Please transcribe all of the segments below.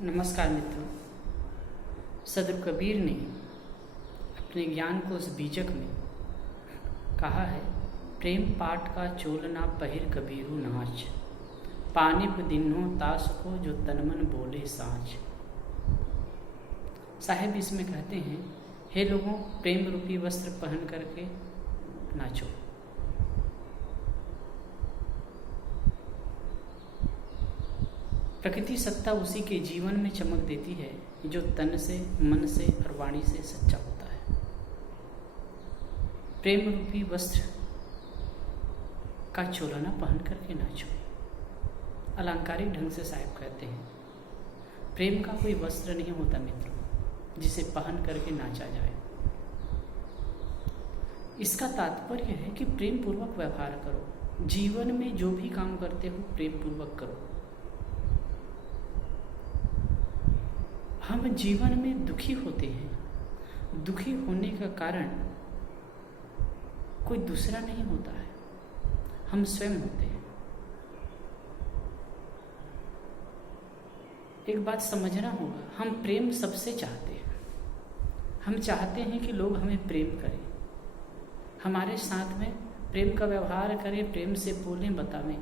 नमस्कार मित्रों। सदगुरु कबीर ने अपने ज्ञान को उस बीजक में कहा है, प्रेम पाठ का चोलना पहिर कबीरू नाच, पानिप दिन्हो तास को जो तनमन बोले साँच। साहेब इसमें कहते हैं, हे लोगों, प्रेम रूपी वस्त्र पहन करके नाचो। प्रकृति सत्ता उसी के जीवन में चमक देती है जो तन से, मन से और वाणी से सच्चा होता है। प्रेम रूपी वस्त्र का चोलना पहन करके नाचो। अलंकारिक ढंग से साहिब कहते हैं, प्रेम का कोई वस्त्र नहीं होता मित्रों जिसे पहन करके नाचा जाए। इसका तात्पर्य है कि प्रेम पूर्वक व्यवहार करो। जीवन में जो भी काम करते हो प्रेम पूर्वक करो। हम जीवन में दुखी होते हैं। दुखी होने का कारण कोई दूसरा नहीं होता है, हम स्वयं होते हैं। एक बात समझना होगा, हम प्रेम सबसे चाहते हैं। हम चाहते हैं कि लोग हमें प्रेम करें, हमारे साथ में प्रेम का व्यवहार करें, प्रेम से बोलें, बतावें।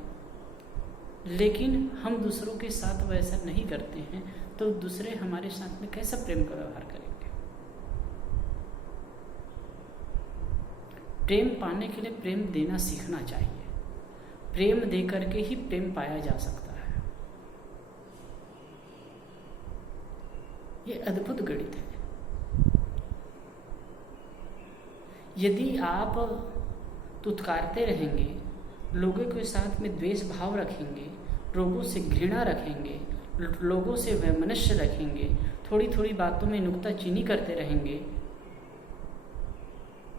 लेकिन हम दूसरों के साथ वैसा नहीं करते हैं तो दूसरे हमारे साथ में कैसा प्रेम का व्यवहार करेंगे। प्रेम पाने के लिए प्रेम देना सीखना चाहिए। प्रेम दे करके ही प्रेम पाया जा सकता है। ये अद्भुत गणित है। यदि आप तुतकारते रहेंगे, लोगों के साथ में द्वेष भाव रखेंगे, लोगों से घृणा रखेंगे, लोगों से वैमनस्य रखेंगे, थोड़ी थोड़ी बातों में नुक्ताचीनी करते रहेंगे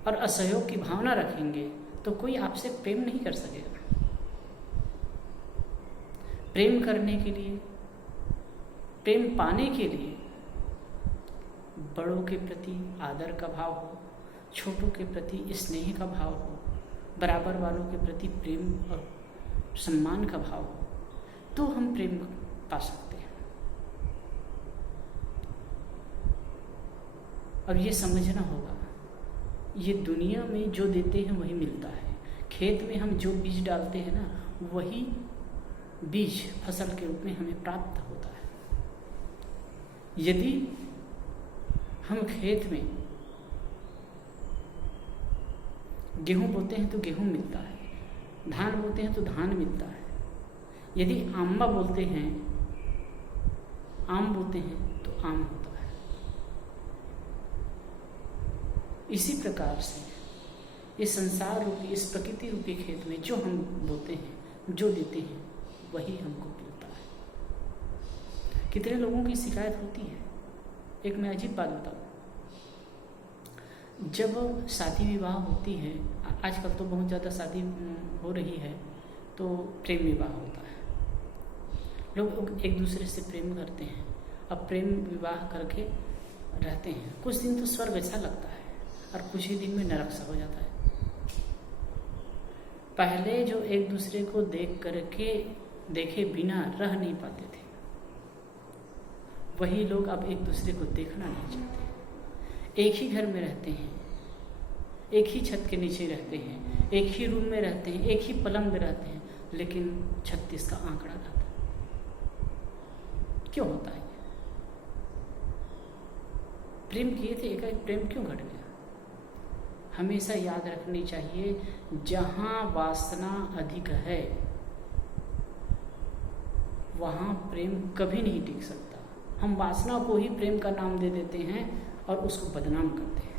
और असहयोग की भावना रखेंगे, तो कोई आपसे प्रेम नहीं कर सकेगा। प्रेम करने के लिए, प्रेम पाने के लिए बड़ों के प्रति आदर का भाव हो, छोटों के प्रति स्नेह का भाव हो, बराबर वालों के प्रति प्रेम और सम्मान का भाव हो, तो हम प्रेम पा सकते हैं। और ये समझना होगा, ये दुनिया में जो देते हैं वही मिलता है। खेत में हम जो बीज डालते हैं ना, वही बीज फसल के रूप में हमें प्राप्त होता है। यदि हम खेत में गेहूं बोते हैं तो गेहूं मिलता है, धान बोते हैं तो धान मिलता है। यदि आम बोते हैं तो आम होता है। इसी प्रकार से इस संसार रूपी, इस प्रकृति रूपी खेत में जो हम बोते हैं, जो देते हैं, वही हमको मिलता है। कितने लोगों की शिकायत होती है। एक मैं अजीब बात बताऊं, जब शादी विवाह होती है, आजकल तो बहुत ज़्यादा शादी हो रही है, तो प्रेम विवाह होता है। लोग एक दूसरे से प्रेम करते हैं, अब प्रेम विवाह करके रहते हैं। कुछ दिन तो स्वर्ग ऐसा लगता है और कुछ ही दिन में नरक सा हो जाता है। पहले जो एक दूसरे को देखे बिना रह नहीं पाते थे, वही लोग अब एक दूसरे को देखना नहीं चाहते। एक ही घर में रहते हैं, एक ही छत के नीचे रहते हैं, एक ही रूम में रहते हैं, एक ही पलंग में रहते हैं, लेकिन 36 का आंकड़ा आता है। क्यों होता है? प्रेम किए थे, एकाएक प्रेम क्यों घट गया? हमेशा याद रखनी चाहिए, जहां वासना अधिक है वहां प्रेम कभी नहीं टिक सकता। हम वासना को ही प्रेम का नाम दे देते हैं और उसको बदनाम करते हैं।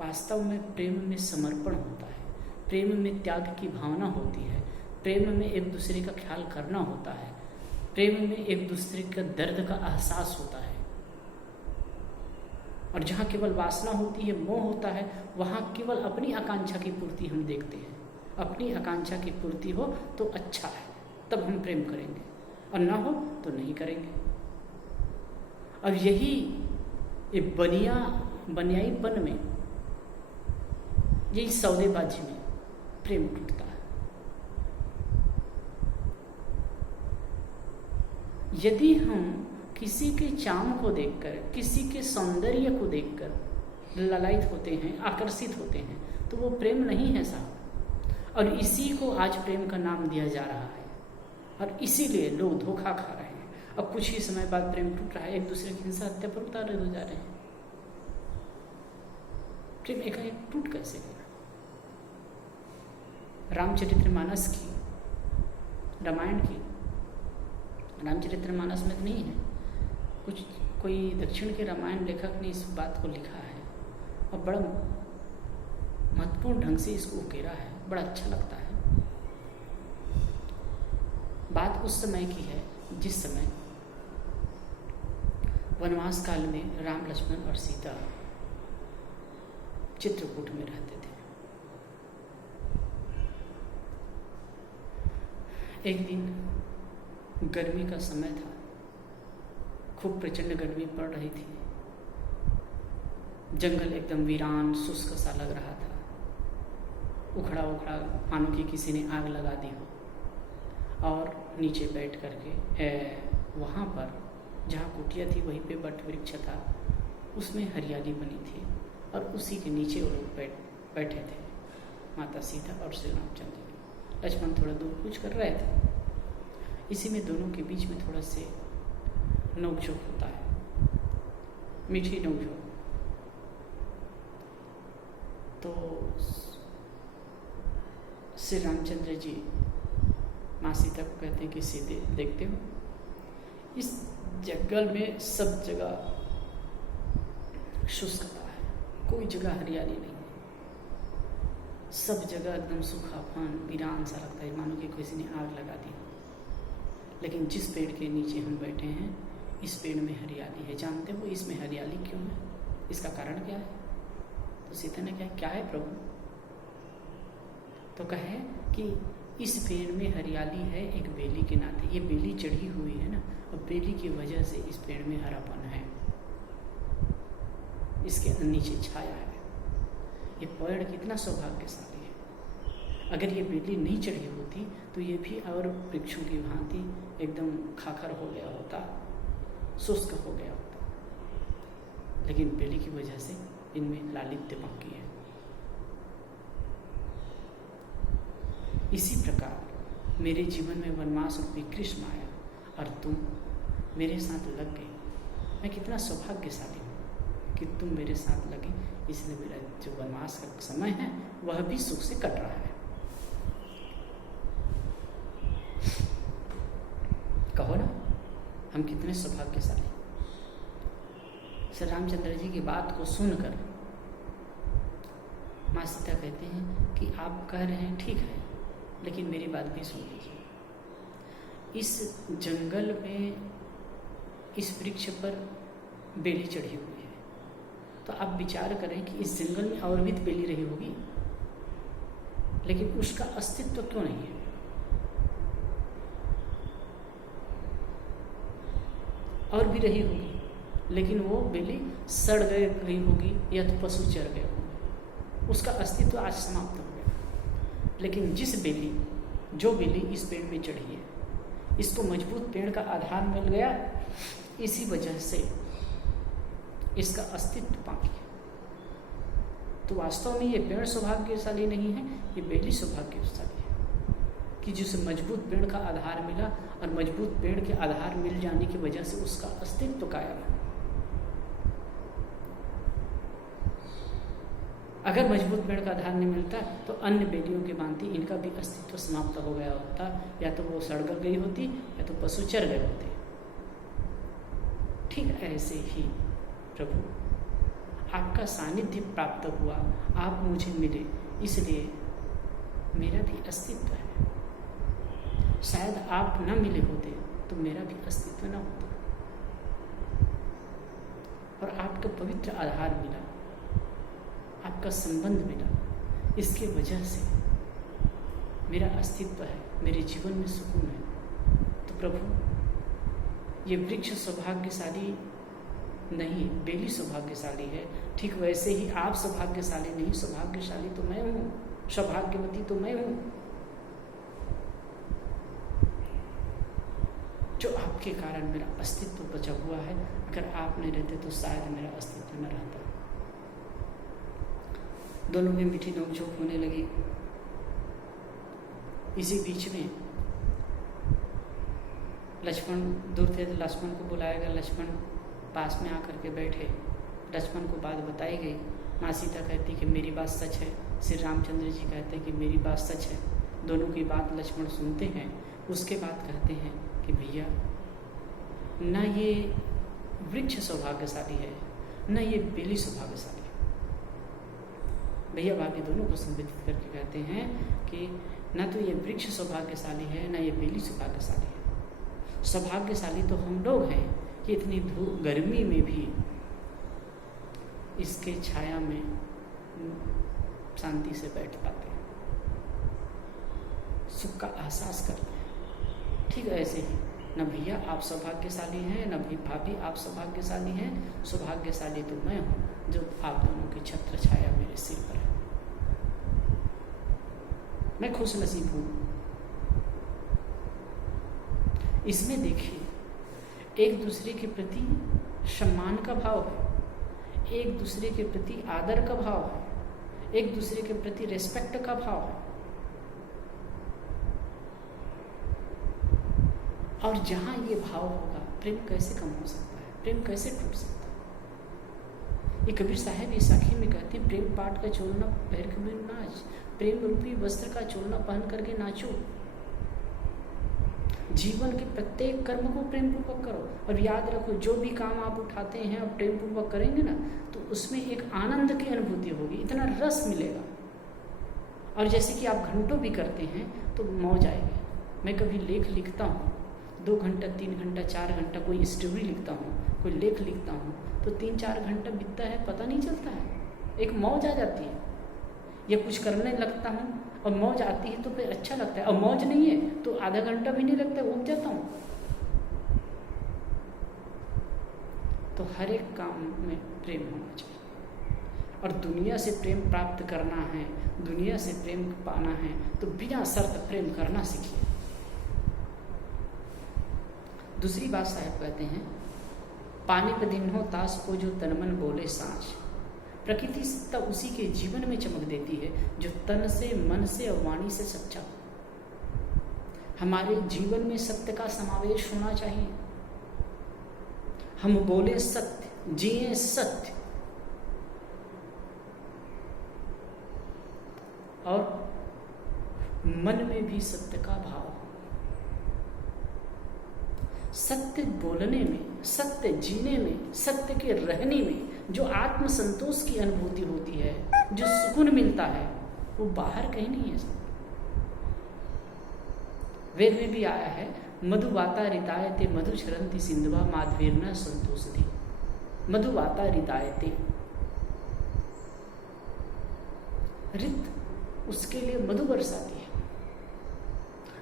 वास्तव में प्रेम में समर्पण होता है, प्रेम में त्याग की भावना होती है, प्रेम में एक दूसरे का ख्याल करना होता है, प्रेम में एक दूसरे का दर्द का एहसास होता है। और जहाँ केवल वासना होती है, मोह होता है, वहाँ केवल अपनी आकांक्षा की पूर्ति हम देखते हैं। अपनी आकांक्षा की पूर्ति हो तो अच्छा है, तब हम प्रेम करेंगे, और ना हो तो नहीं करेंगे। और यही बनियाईपन में, यही सौदेबाजी में प्रेम टूटता है। यदि हम किसी के चाम को देखकर, किसी के सौंदर्य को देखकर ललायित होते हैं, आकर्षित होते हैं, तो वो प्रेम नहीं है साहब। और इसी को आज प्रेम का नाम दिया जा रहा है, और इसीलिए लोग धोखा खा रहे हैं। अब कुछ ही समय बाद प्रेम टूट रहा है, एक दूसरे की हिंसा हत्या पर उतारे हो जा रहे हैं। प्रेम एकाएक टूट कैसे गया? रामचरितमानस की, रामायण की, रामचरितमानस में तो नहीं है, कुछ कोई दक्षिण के रामायण लेखक ने इस बात को लिखा है और बड़ा महत्वपूर्ण ढंग से इसको उकेरा है, बड़ा अच्छा लगता है। बात उस समय की है जिस समय वनवास काल में राम, लक्ष्मण और सीता चित्रकूट में रहते थे। एक दिन गर्मी का समय था, खूब प्रचंड गर्मी पड़ रही थी। जंगल एकदम वीरान शुष्क सा लग रहा था, उखड़ा उखड़ा, मानो कि किसी ने आग लगा दी हो। और नीचे बैठ करके वहाँ पर जहाँ कुटिया थी वहीं पे वट वृक्ष था, उसमें हरियाली बनी थी और उसी के नीचे वो लोग बैठे थे, माता सीता और श्री रामचंद्र। लक्ष्मण थोड़ा दूर कुछ कर रहे थे। इसी में दोनों के बीच में थोड़ा से नोकझोंक होता है, मीठी नोकझोंक। तो श्री रामचंद्र जी माँ सीता को कहते हैं कि सीते देखते हो, इस जंगल में सब जगह शुष्कता है, कोई जगह हरियाली नहीं है, सब जगह एकदम सूखापन, वीरान सा लगता है, मानो कि किसी ने आग लगा दी। लेकिन जिस पेड़ के नीचे हम बैठे हैं, इस पेड़ में हरियाली है। जानते हो इसमें हरियाली क्यों है? इसका कारण क्या है? तो सीता ने कहा, क्या है प्रभु? तो कहे कि इस पेड़ में हरियाली है एक बेली के नाते। ये बेली चढ़ी हुई है ना, और बेली की वजह से इस पेड़ में हरापन है, इसके नीचे छाया है। ये पेड़ कितना सौभाग्यशाली है। अगर ये बेली नहीं चढ़ी होती तो ये भी और वृक्षों की भांति एकदम खाखर हो गया होता, शुष्क हो गया होता। लेकिन बेली की वजह से इनमें लालित्य बाकी है। इसी प्रकार मेरे जीवन में वनवास रूपी कृष्ण आया और तुम मेरे साथ लग गई। मैं कितना सौभाग्यशाली हूँ कि तुम मेरे साथ लगी, इसलिए मेरा जो वनवास का समय है वह भी सुख से कट रहा है। कहो ना, हम कितने सौभाग्यशाली। श्री रामचंद्र जी की बात को सुनकर माँ सीता कहते हैं कि आप कह रहे हैं ठीक है, लेकिन मेरी बात भी सुन लीजिए। इस जंगल में इस वृक्ष पर बेली चढ़ी हुई है, तो आप विचार करें कि इस जंगल में और भी तो बेली रही होगी, लेकिन उसका अस्तित्व क्यों नहीं है? और भी रही होगी, लेकिन वो बेली सड़ गई होगी या तो पशु चर गए होंगे, उसका अस्तित्व आज समाप्त हो गया। लेकिन जो बेली इस पेड़ में चढ़ी है, इसको मजबूत पेड़ का आधार मिल गया, इसी वजह से इसका अस्तित्व बाकी है। तो वास्तव में ये पेड़ सौभाग्यशाली नहीं है, ये बेली सौभाग्यशाली है कि जिसे मजबूत पेड़ का आधार मिला, और मजबूत पेड़ के आधार मिल जाने की वजह से उसका अस्तित्व कायम है। अगर मजबूत पेड़ का आधार नहीं मिलता तो अन्य बेलियों की भांति इनका भी अस्तित्व समाप्त हो गया होता, या तो वो सड़ गई होती या तो पशु चर गए होते। ठीक ऐसे ही प्रभु, आपका सानिध्य प्राप्त हुआ, आप मुझे मिले, इसलिए मेरा भी अस्तित्व है। शायद आप न मिले होते तो मेरा भी अस्तित्व न होता, और आपका पवित्र आधार मिला, आपका संबंध मिला, इसके वजह से मेरा अस्तित्व है, मेरे जीवन में सुकून है। तो प्रभु, ये वृक्ष सौभाग्यशाली नहीं, बेली सौभाग्यशाली है। ठीक वैसे ही आप सौभाग्यशाली नहीं, सौभाग्यशाली तो मैं हूँ, सौभाग्यवती तो मैं हूँ। जो आपके कारण मेरा अस्तित्व बचा हुआ है, अगर आप नहीं रहते तो शायद मेरा अस्तित्व न रहता। दोनों में मीठी नोकझोंक होने लगी। इसी बीच में लक्ष्मण दूर थे तो लक्ष्मण को बुलाया गया। लक्ष्मण पास में आकर के बैठे। लक्ष्मण को बात बताई गई। माँ सीता कहती कि मेरी बात सच है, श्री रामचंद्र जी कहते हैं कि मेरी बात सच है। दोनों की बात लक्ष्मण सुनते हैं। उसके बाद कहते हैं कि भैया न ये वृक्ष सौभाग्यशाली है, न ये बेली सौभाग्यशाली है। भैया भाभी दोनों को संबोधित करके कहते हैं कि न तो ये वृक्ष सौभाग्यशाली है, न ये बेली सौभाग्यशाली है। सौभाग्यशाली तो हम लोग हैं कि इतनी धूप गर्मी में भी इसके छाया में शांति से बैठ पाते हैं, सुख का एहसास करते हैं। ठीक ऐसे ही न भैया आप सौभाग्यशाली हैं, न भी भाभी आप सौभाग्यशाली हैं। सौभाग्यशाली तो मैं हूँ जो आप दोनों की छत्र छाया मेरे सिर पर है। मैं खुश नसीब हूँ। इसमें देखिए, एक दूसरे के प्रति सम्मान का भाव है, एक दूसरे के प्रति आदर का भाव है, एक दूसरे के प्रति रेस्पेक्ट का भाव है। और जहां ये भाव होगा, प्रेम कैसे कम हो सकता है, प्रेम कैसे टूट सकता है। ये कबीर साहब ईसाखी में कहते हैं, प्रेम पाट का चोलना पैर कबीर नाच, प्रेम रूपी वस्त्र का चोलना पहन करके नाचो। जीवन के प्रत्येक कर्म को प्रेम पूर्वक करो। और याद रखो, जो भी काम आप उठाते हैं और प्रेम पूर्वक करेंगे ना, तो उसमें एक आनंद की अनुभूति होगी, इतना रस मिलेगा। और जैसे कि आप घंटों भी करते हैं तो मौज आएगी। मैं कभी लेख लिखता हूँ 2 घंटा 3 घंटा 4 घंटा, कोई स्टोरी लिखता हूँ, कोई लेख लिखता हूँ, तो 3-4 घंटा बीतता है पता नहीं चलता है, एक मौज आ जाती है। या कुछ करने लगता हूँ और मौज आती है तो फिर अच्छा लगता है, और मौज नहीं है तो आधा घंटा भी नहीं लगता, उग जाता हूँ। तो हर एक काम में प्रेम होना चाहिए। और दुनिया से प्रेम प्राप्त करना है, दुनिया से प्रेम पाना है, तो बिना शर्त प्रेम करना सीखिए। दूसरी बात साहब कहते हैं, पानी पे दिन हो ताश को जो तन मन बोले सांझ। प्रकृति सत्ता उसी के जीवन में चमक देती है जो तन से, मन से और वाणी से सच्चा हो। हमारे जीवन में सत्य का समावेश होना चाहिए। हम बोले सत्य, जिए सत्य, और मन में भी सत्य का भाव। सत्य बोलने में, सत्य जीने में, सत्य के रहने में जो आत्मसंतोष की अनुभूति होती है, जो सुकून मिलता है, वो बाहर कहीं नहीं है। वेद में भी आया है, मधुवाता रितायते मधु क्षरंति सिंधुवा माधवीर्न संतोषति। मधुवाता रितायते, रित उसके लिए मधु बरसाती है,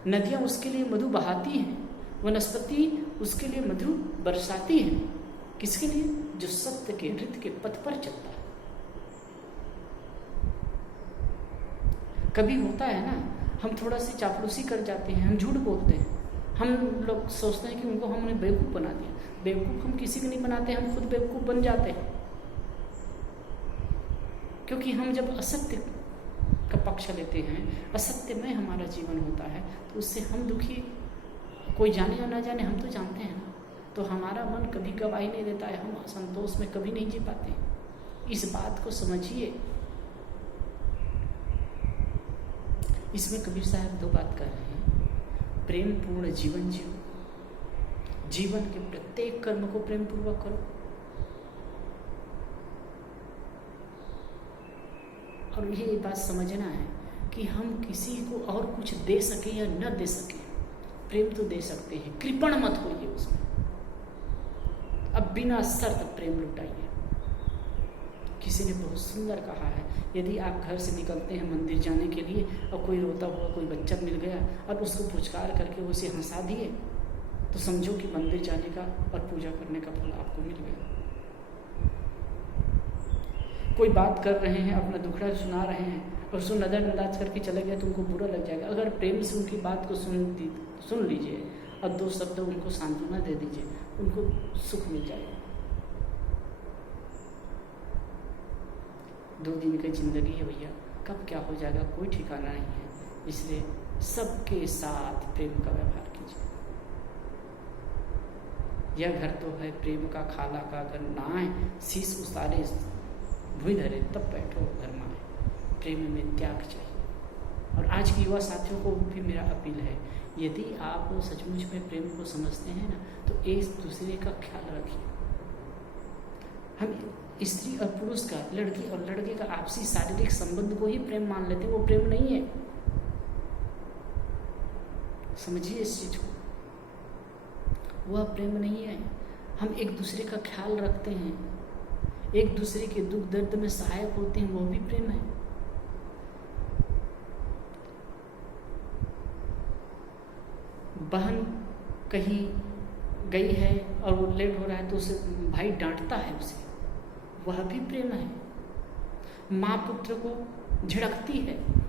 नदियां उसके लिए मधु बहाती हैं, वनस्पति उसके लिए मधु बरसाती है। किसके लिए? जो सत्य के रित के पथ पर चलता है। कभी होता है ना, हम थोड़ा सी चापलूसी कर जाते हैं, हम झूठ बोलते हैं, हम लोग सोचते हैं कि उनको हमने बेवकूफ़ बना दिया। बेवकूफ़ हम किसी को नहीं बनाते, हम खुद बेवकूफ़ बन जाते हैं। क्योंकि हम जब असत्य का पक्ष लेते हैं, असत्य में हमारा जीवन होता है, तो उससे हम दुखी, कोई जाने या ना जाने, हम तो जानते हैं ना, तो हमारा मन कभी गवाही नहीं देता है, हम असंतोष में कभी नहीं जी पाते। इस बात को समझिए। इसमें कबीर साहब 2 बात कर रहे हैं, प्रेम पूर्ण जीवन जियो, जीवन के प्रत्येक कर्म को प्रेम पूर्वक करो, और ये बात समझना है कि हम किसी को और कुछ दे सके या न दे सके, प्रेम तो दे सकते हैं, कृपण मत होइए उसमें। अब बिना शर्त प्रेम लुटाइए। किसी ने बहुत सुंदर कहा है, यदि आप घर से निकलते हैं मंदिर जाने के लिए और कोई रोता हुआ कोई बच्चा मिल गया और उसको पुचकार करके उसे हंसा दिए, तो समझो कि मंदिर जाने का और पूजा करने का फल आपको मिल गया। कोई बात कर रहे हैं, अपना दुखड़ा सुना रहे हैं और उसको नज़रअंदाज करके चले गए तो उनको बुरा लग जाएगा। अगर प्रेम से उनकी बात को सुन लीजिए और 2 शब्द उनको सांत्वना दे दीजिए, उनको सुख मिल जाएगा। 2 दिन की ज़िंदगी है भैया, कब क्या हो जाएगा कोई ठिकाना नहीं है। इसलिए सबके साथ प्रेम का व्यवहार कीजिए। यह घर तो है प्रेम का, खाला का घर ना है, शीश उतारे भूमि धरे तब बैठो घर में। प्रेम में त्याग चाहिए। और आज के युवा साथियों को भी मेरा अपील है, यदि आप सचमुच में प्रेम को समझते हैं ना, तो एक दूसरे का ख्याल रखिए। हम स्त्री और पुरुष का, लड़की और लड़के का आपसी शारीरिक संबंध को ही प्रेम मान लेते हैं, वो प्रेम नहीं है। समझिए इस चीज को, वह प्रेम नहीं है। हम एक दूसरे का ख्याल रखते हैं, एक दूसरे के दुख दर्द में सहायक होते हैं, वो भी प्रेम है। बहन कहीं गई है और वो लेट हो रहा है तो उसे भाई डांटता है उसे, वह भी प्रेम है। माँ पुत्र को झिड़कती है,